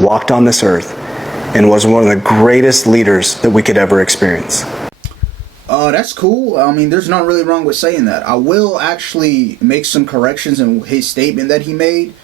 walked on this earth and was one of the greatest leaders that we could ever experience. That's cool. I mean, there's not really wrong with saying that. I will actually make some corrections in his statement that he made,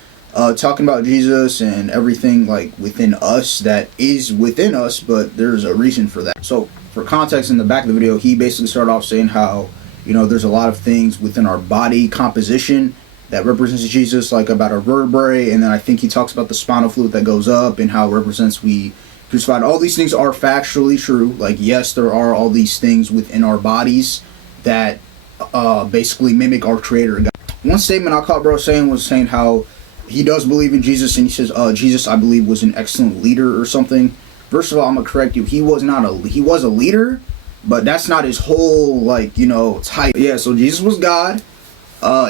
talking about Jesus and everything like within us that is within us, but there's a reason for that. So for context, in the back of the video, he basically started off saying how, you know, there's a lot of things within our body composition that represents Jesus, like about our vertebrae, and then I think he talks about the spinal fluid that goes up and how it represents we crucified. All these things are factually true. Like, yes, there are all these things within our bodies that basically mimic our creator God. One statement I caught bro saying was saying how he does believe in Jesus, and he says Jesus, I believe, was an excellent leader or something. First of all, I'm gonna correct you. He was a leader, but that's not his whole, like, you know, type. Yeah, so Jesus was God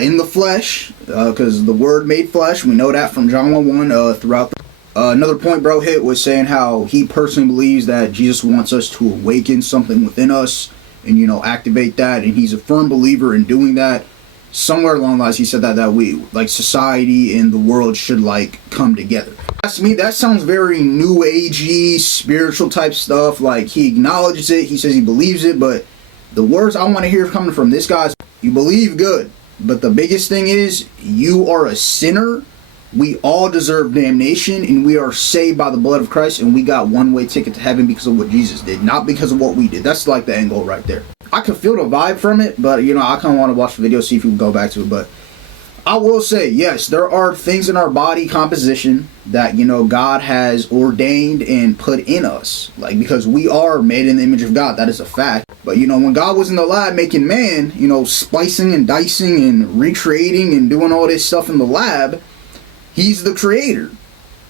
in the flesh, because the Word made flesh. We know that from John 1:1 throughout the another point bro hit was saying how he personally believes that Jesus wants us to awaken something within us and, you know, activate that, and he's a firm believer in doing that. Somewhere along the lines he said that we, like, society and the world should, like, come together. That's me. That sounds very new agey, spiritual type stuff. Like, he acknowledges it, he says he believes it, but the words I want to hear coming from this guy is, you believe, good, but the biggest thing is you are a sinner. We all deserve damnation, and we are saved by the blood of Christ, and we got one-way ticket to heaven because of what Jesus did, not because of what we did. That's like the end goal right there. I can feel the vibe from it, but, you know, I kind of want to watch the video, see if we can go back to it. But I will say, yes, there are things in our body composition that, you know, God has ordained and put in us, like, because we are made in the image of God. That is a fact. But, you know, when God was in the lab making man, you know, splicing and dicing and recreating and doing all this stuff in the lab, he's the creator,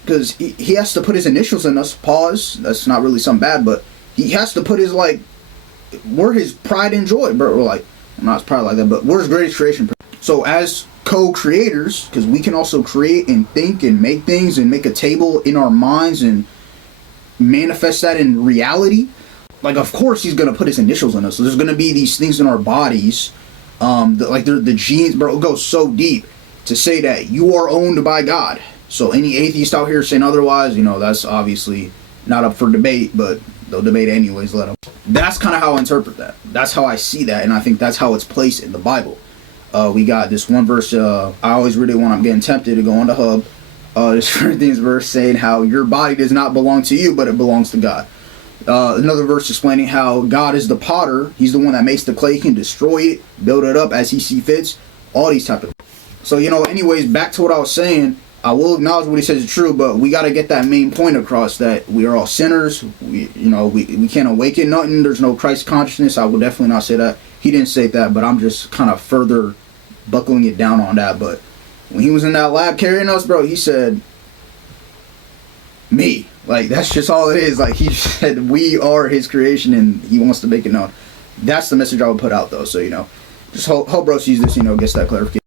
because he has to put his initials in us. Pause. That's not really something bad, but he has to put his, like, we're his pride and joy, bro. We're like, I'm not proud like that, but we're his greatest creation. So as co-creators, because we can also create and think and make things and make a table in our minds and manifest that in reality, like, of course he's going to put his initials in us. So there's going to be these things in our bodies, like the genes, bro. It goes so deep to say that you are owned by God. So any atheist out here saying otherwise, you know, that's obviously not up for debate, but they'll debate anyways, let them. That's kind of how I interpret that. That's how I see that, and I think that's how it's placed in the Bible. We got this one verse, I always read it when I'm getting tempted to go on the hub. This Corinthians verse saying how your body does not belong to you, but it belongs to God. Another verse explaining how God is the potter. He's the one that makes the clay. He can destroy it, build it up as he sees fits. All these type of. So, you know, anyways, back to what I was saying. I will acknowledge what he says is true, but we got to get that main point across, that we are all sinners. We can't awaken nothing. There's no Christ consciousness. I will definitely not say that. He didn't say that, but I'm just kind of further buckling it down on that. But when he was in that lab carrying us, bro, he said, me. Like, that's just all it is. Like, he said we are his creation, and he wants to make it known. That's the message I would put out, though. So, you know, just hope bro sees this, you know, gets that clarification.